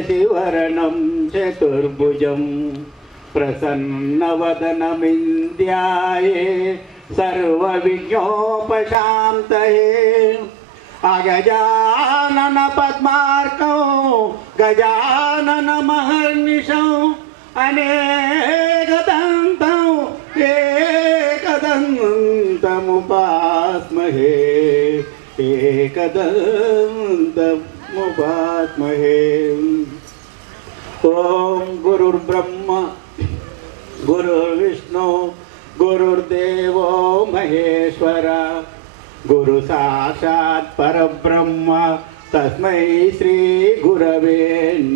शशिवर्णं चतुर्भुजं प्रसन्नवदनमिन्द्याये सर्वविघ्नोपशान्तये अगजानन पद्मार्कौ गजाननमहर्निशौ अनेकदन्तौ एकदन्तमुपास्महे एकदन्तमुपास्महे। ओम गुरुर्ब्रह्मा गुरुर्विष्णु गुरुर्देवो महेश्वरा गुरु साक्षात् परब्रह्म तस्मै श्री गुरवे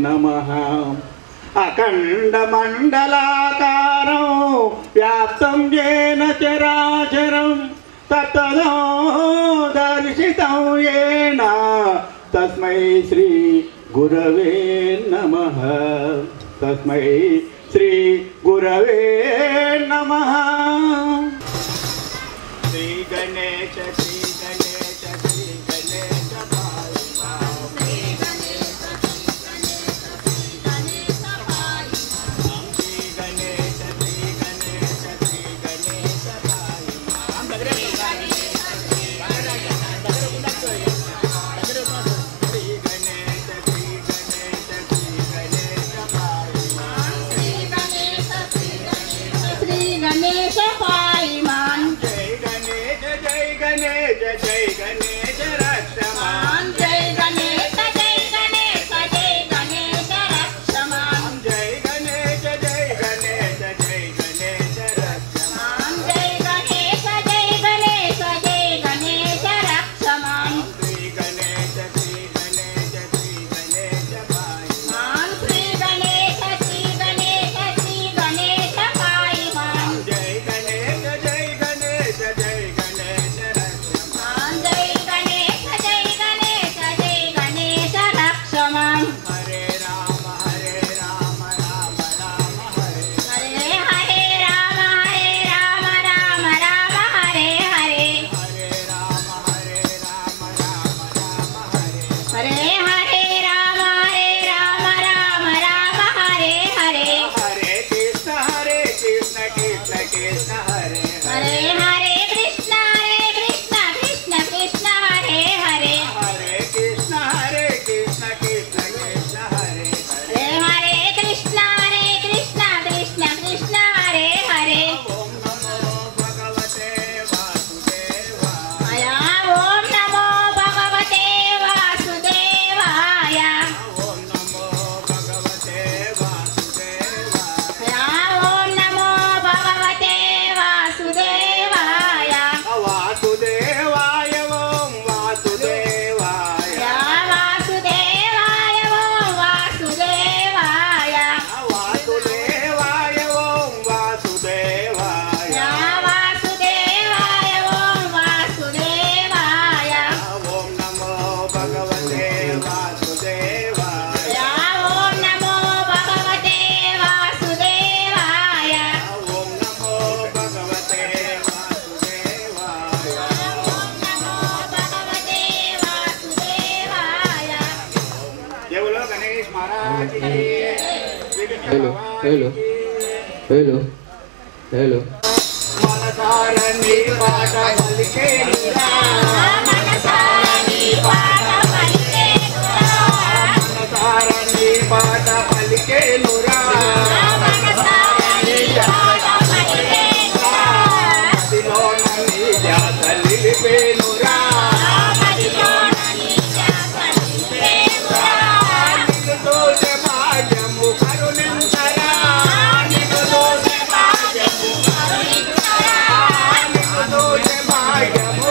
नमः। अखण्डमण्डलाकारं व्याप्तं येन चराचरं तत्तदो दर्शितं येन तस्मै श्री गुरवे नमः। तस्मै श्री गुरवे नमः। श्री गणेश श्री गणेश श्री गणेश पाहि मां। श्री गणेश श्री गणेश पाहि मां। श्री गणेश श्री गणेश श्री गणेश पाहि मां। गणेश पाहि मां। जय गणेश जय गणेश रक्षमान्। जय गणेश जय गणेश जय गणेश रक्षमान्। जय गणेश जय गणेश जय गणेश रक्षमान्। जय गणेश जय गणेश जय गणेश रक्षमान्। श्री गणेश श्री गणेश श्री गणेश पाहि मां। श्री गणेश श्री गणेश श्री गणेश पाहि मां। जय गणेश जय गणेश जय गणेश रक्षमान्। जय गणेश जय गणेश जय गणेश रक्षमान्। हरे राम राम राम हरे हरे हरे राम राम राम हरे हरे। हरे राम राम राम हरे हरे हरे राम राम राम हरे हरे। हरे कृष्ण कृष्ण कृष्ण हरे हरे हरे कृष्ण कृष्ण कृष्ण हरे हरे। हरे कृष्ण कृष्ण कृष्ण हरे हरे हरे कृष्ण कृष्ण कृष्ण हरे हरे। ओम नमो भगवते वासुदेवाय। ओम नमो भगवते वासुदेवाय। ओम नमो भगवते वासुदेवाय। ओम नमो भगवते वासुदेवाय। वासुदेवाय ओम वासुदेवाय। वासुदेवाय ओम वासुदेवाय। वासुदेवाय ओम वासुदेवाय। वासुदेवाय ओम वासुदेवाय। ओम नमो भगवते वासुदेवाय। ओम नमो भगवते वासुदेवाय। ओम नमो भगवते वासुदेवाय। ओम नमो भगवते वासुदेवाय। जय बोलो गणेश महाराज की। हेलो हेलो हेलो हेलो मनसारणी पाठ पलिके नुरा। मनसारणी पाठ पलिके नुरा। मनसारणी पाठ पलिके नुरा। मनसारणी पाठ पलिके नुरा। दिलोननी जातलिपे नुरा। मदिलोननि जातलिपे नुरा। निदोषे भाग्यము కరుణించరా। నిదుదోషే భాగ్యము కరుణించరా। నిదోషే భాగ్యము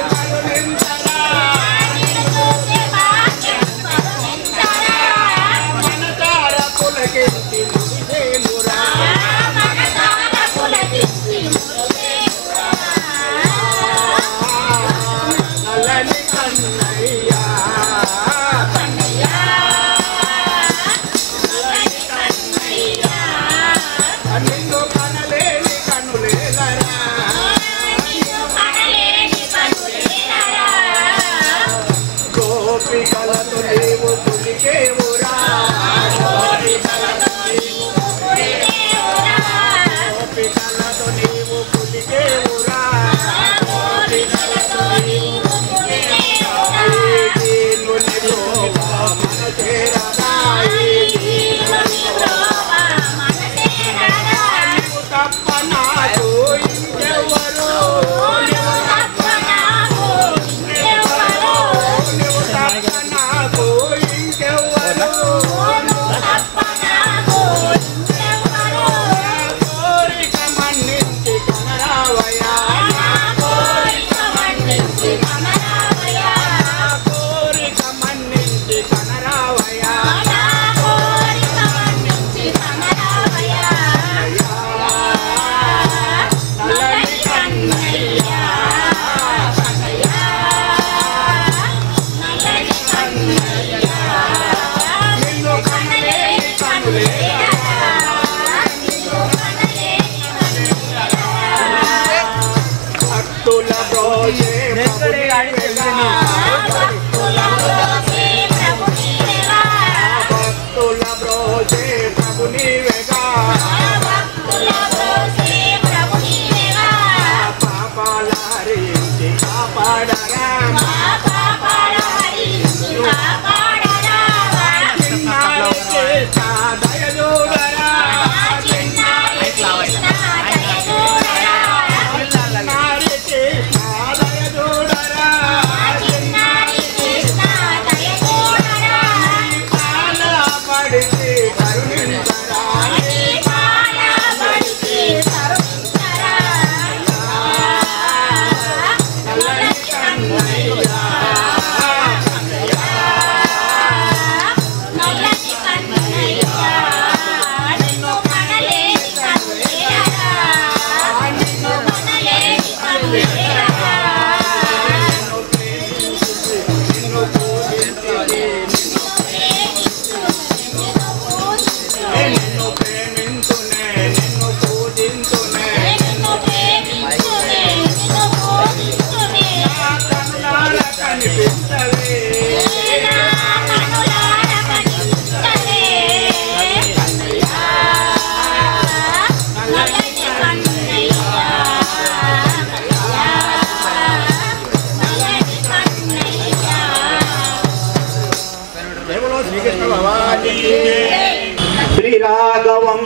శ్రీరాఘవం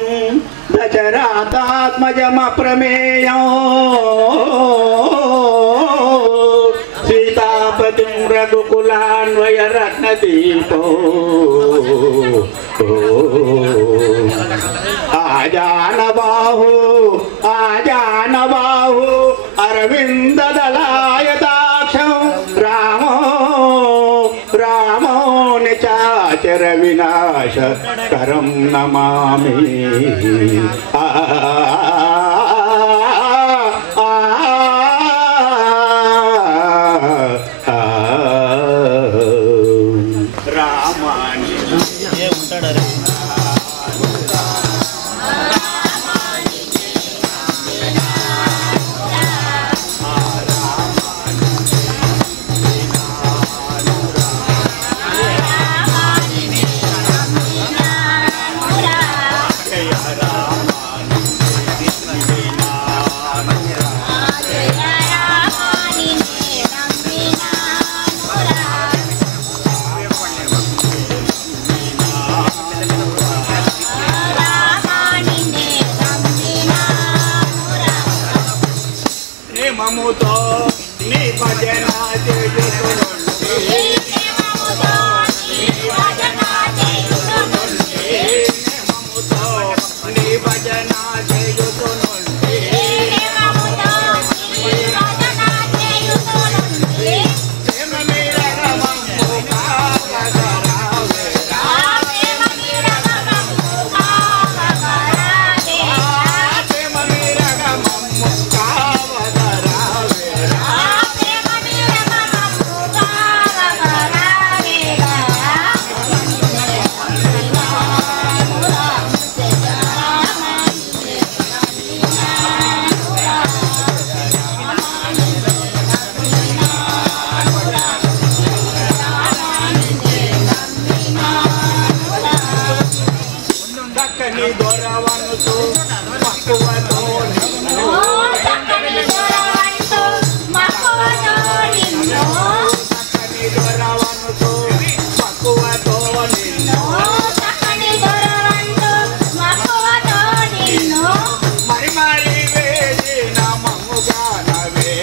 దశరథాత్మజమప్రమేయం సీతాపతిం రఘుకులాన్వయ రత్నదీపో ఆజానబాహు అరవిందదళాయతాక్షం రామో నిచాచర వినాశ కరం నమామి రామాని ఉంటాడు మముతో నీ భజన చక్కని దొరవనుతో మక్కువతో చక్కని దొరవనుతో మరి మరి వేడి నమముగా నవే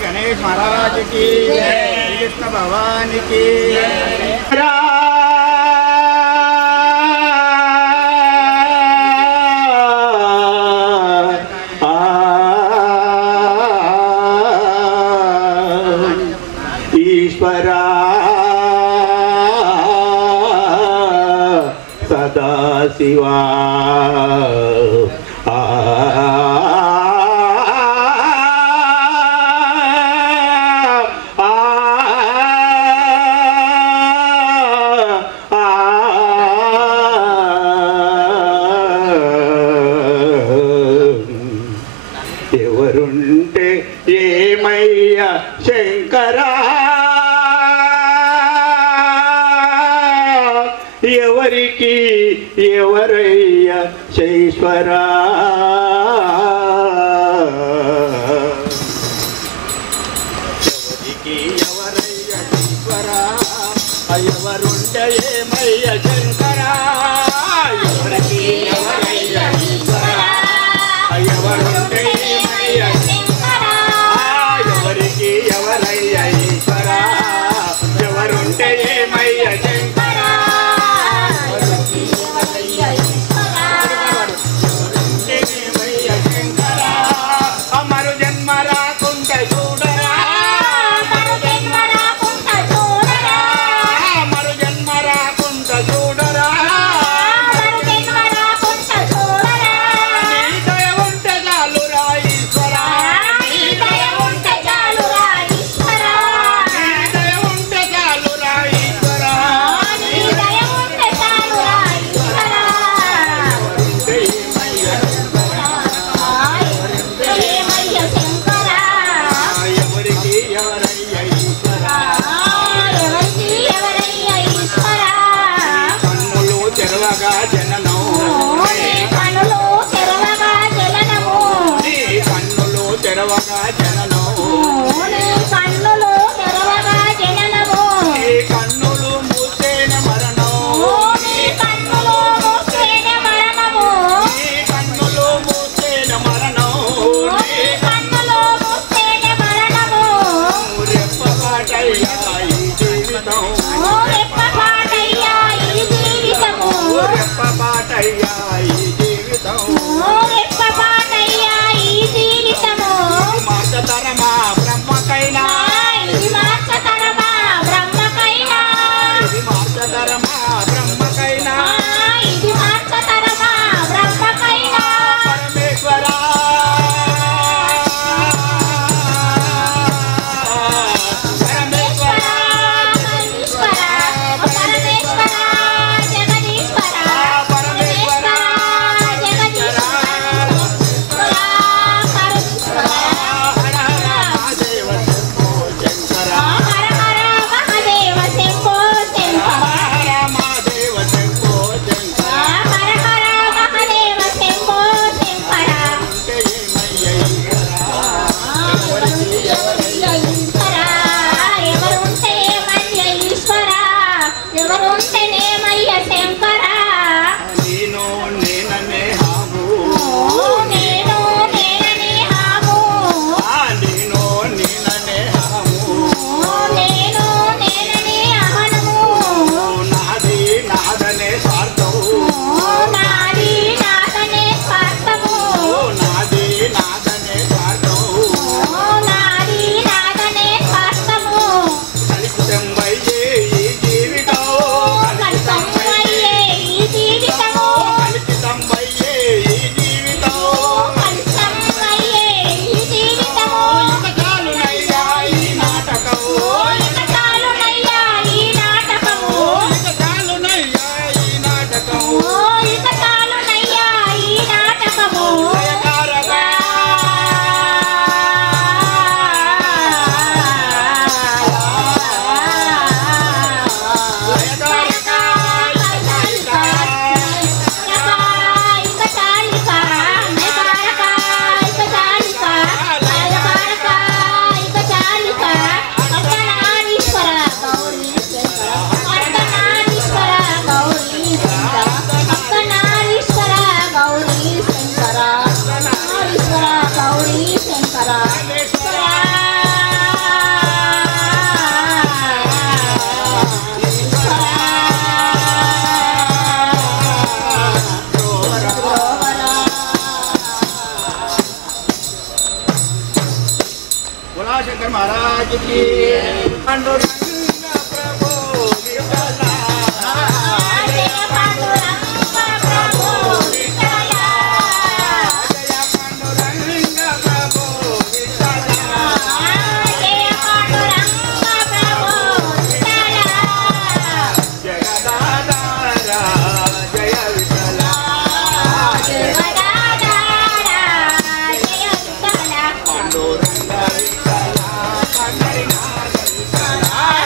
गणेश महाराज की जय, कृष्ण भगवान की ईश्वरा सदा शिवा ఎవరుంటే ఏమయ్యా శంకరా ఎవరికి ఎవరయ్యా శేశ్వరా ఎవరికి ఎవరయ్యా శేశ్వరా ఎవరుంటే ఏమయ్యా శంకరా ఎవరికి ఎవరయ్యా శేశ్వరా ఎవరుంటే ఏమయ్యా ఎవరికి ఎవరయ్యా ఈశ్వరా ఎవరుంటే ఏమయ్యా శంకరా ఏమయ్యా శంకరా అమరు జన్మ రాకుంటే చూడరా అమరు జన్మ రాకుంటే చూడరా అమరు జన్మ महाराज की पांडुरंग प्रभु विठला जय पांडुरंग प्रभु विठला जय पांडुरंग प्रभु विठला जय पांडुरंग प्रभु विठला जय दादारा जय विठला जय दादारा जय विठला पांडुरंग विठला पंढरीनाथ विठला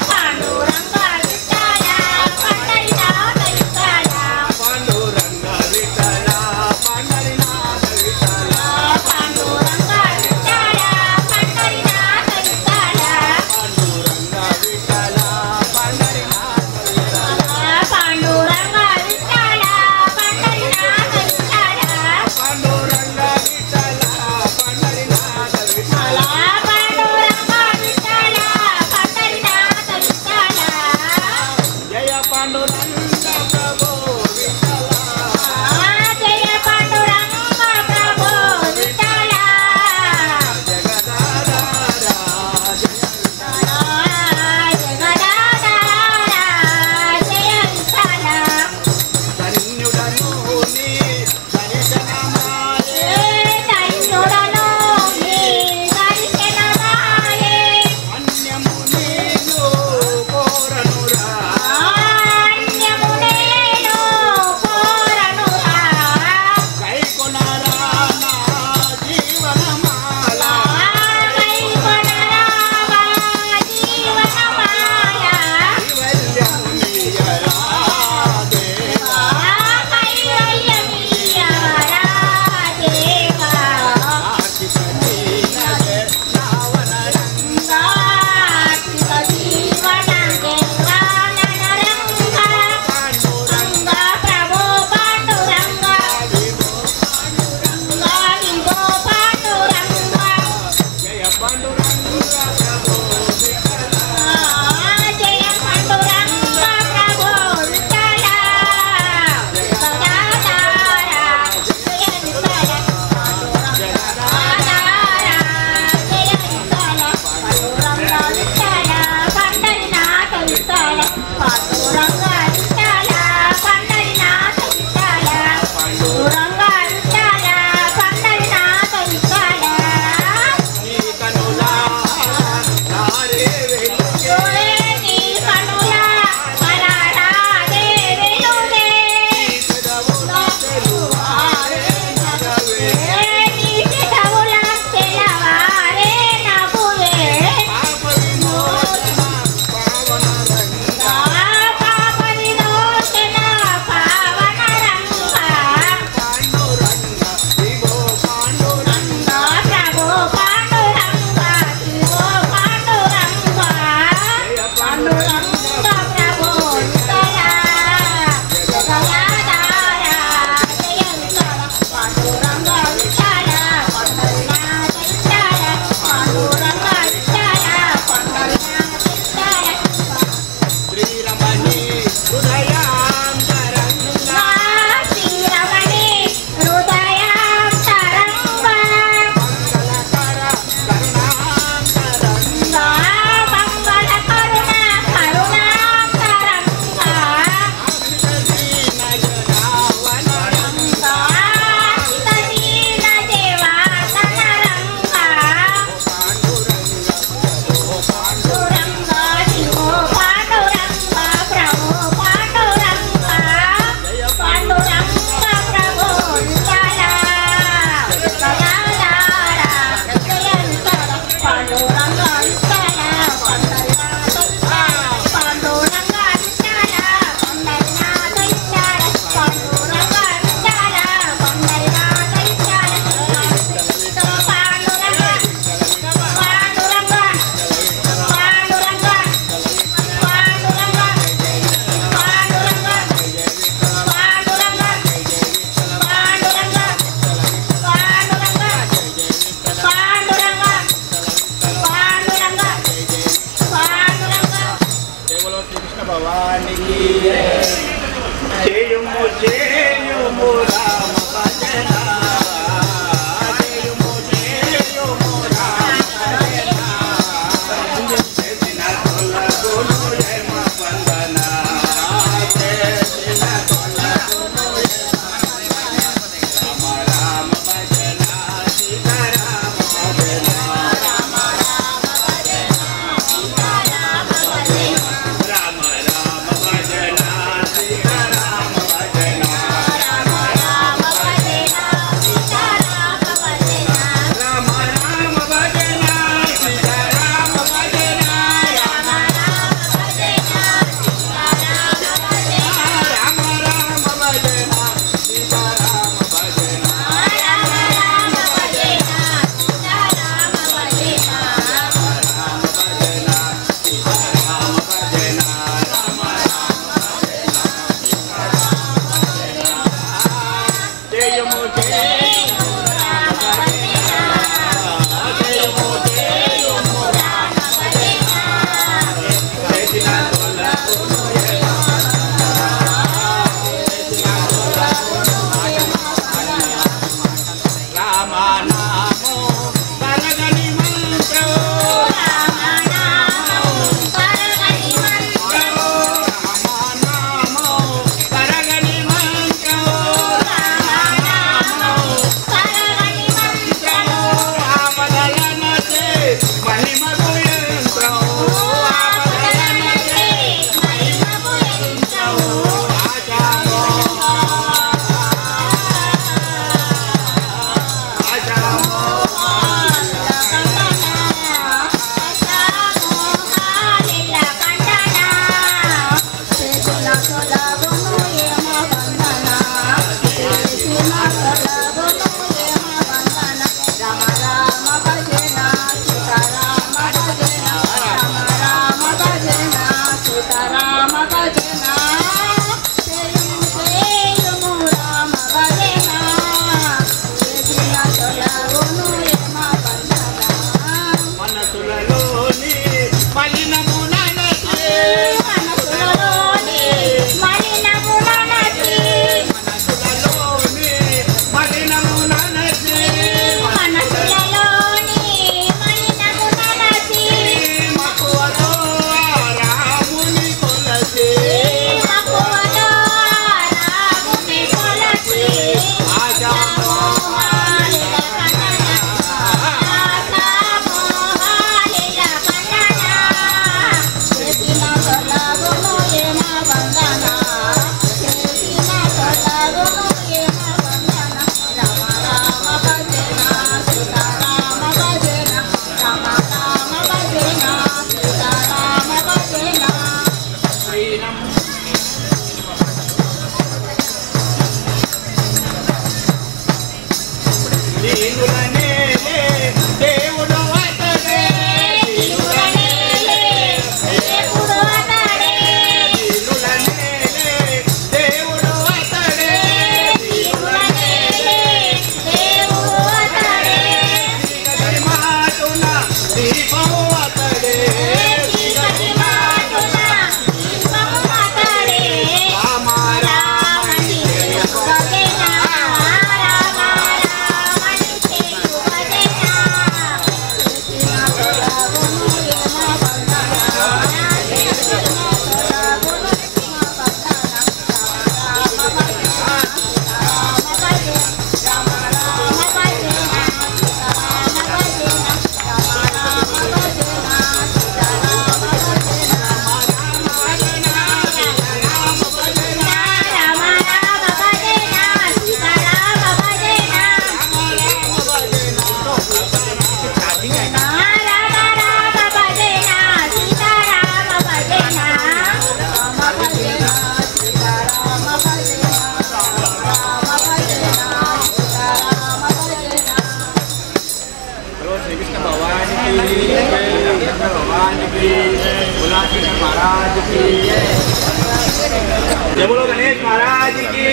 जय बोलो गणेश महाराज की,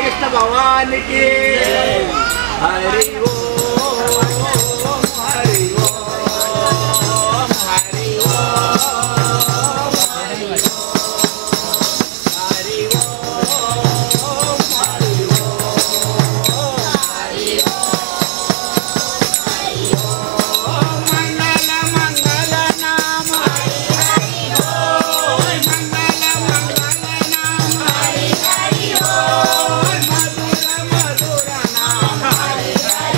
कृष्ण भगवान की। हरि ओम हरि ओम हरि ओम हरि ओम हरि ओम मंगल मंगल नाम हरि ओम मंगल मंगल नाम हरि ओम मधुर मधुर नाम हरि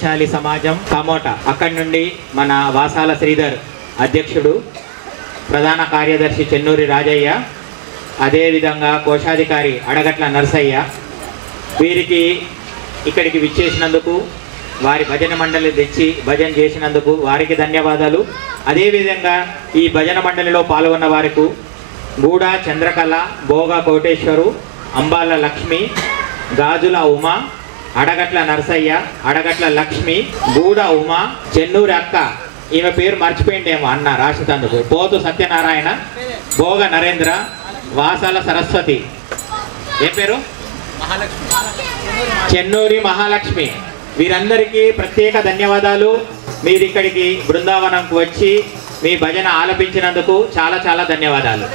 పద్మశాలి సమాజం కామోట, అక్కడి నుండి మన వాసాల శ్రీధర్ అధ్యక్షుడు, ప్రధాన కార్యదర్శి చెన్నూరి రాజయ్య, అదేవిధంగా కోశాధికారి అడగట్ల నరసయ్య, వీరికి ఇక్కడికి విచ్చేసినందుకు, వారి భజన మండలి తెచ్చి భజన చేసినందుకు వారికి ధన్యవాదాలు. అదేవిధంగా ఈ భజన మండలిలో పాల్గొన్న వారికి గూడా చంద్రకళ, భోగా కోటేశ్వరు, అంబాల లక్ష్మి, గాజుల ఉమ, అడగట్ల నరసయ్య, అడగట్ల లక్ష్మి, గూడ ఉమ, చెన్నూరి అక్క, ఈమె పేరు మర్చిపోయిండేమో అన్న రాసినందుకు, పోతు సత్యనారాయణ, భోగ నరేంద్ర, వాసాల సరస్వతి, ఏం పేరు, చెన్నూరి మహాలక్ష్మి, వీరందరికీ ప్రత్యేక ధన్యవాదాలు. మీరు ఇక్కడికి బృందావనంకు వచ్చి మీ భజన ఆలపించినందుకు చాలా చాలా ధన్యవాదాలు.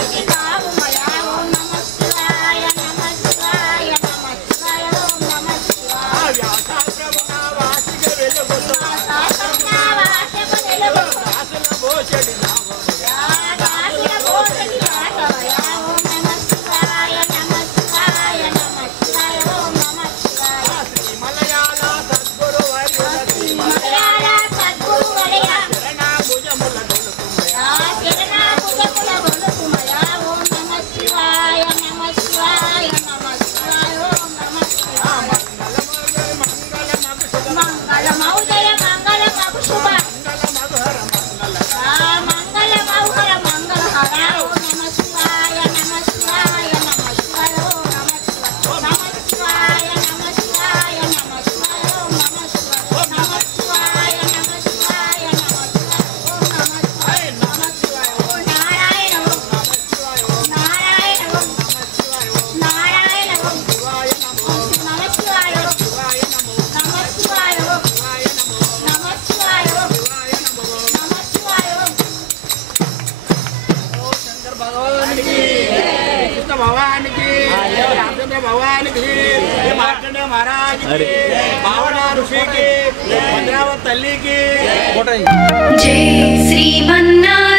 భోజకి కావుమయా ఓం నమః శివాయ నమః శివాయ నమః శివాయ ఓం నమః శివాయ వ్యాసాశ్రమణ వాసిక వెలుగులు వాసక వెలుగు దాసుల భోజడి దాసిన భోజకి కావయా ఓం నమః శివాయ నమః శివాయ నమః శివాయ ఓం నమః శివాయ మలయాళ సద్గురు వర్యులకి మలయాళ సద్గురు వలయ శరణాభుజముల దొలుకుమయా శరణా భుజముల గొలుకుమయా ఓం నమః శివాయ నమః శివాయ నమః శివాయ ఓం నమః శివాయ మంగళమౌదయ మంగళమగు శుభ మంగళమౌహర మంగళహర ఓం నమః శివాయ నమః శివాయ నమః శివాయ ఓం నమః శివాయ నమః శివాయ నమః శివాయ ఓం నమః శివాయ నమః శివాయ నమః శివాయ నమః శివాయ నమః శివాయ ఓం నారాయణ ఓం నారాయణ ఓం నారాయణ ఓం నమః శివాయ ఓం నమః శివాయ ఓం నమః శివాయ ఓం నమః శివాయ ఓం శంకర్ భగవాన్ కి కృష్ణ భగవాన్ కి రామచంద్ర భగవాన్ కి మార్కండేయ మహారాజ్ కి భావన ఋషి కి భద్రావతి తల్లి కి జై శ్రీమన్నారాయణ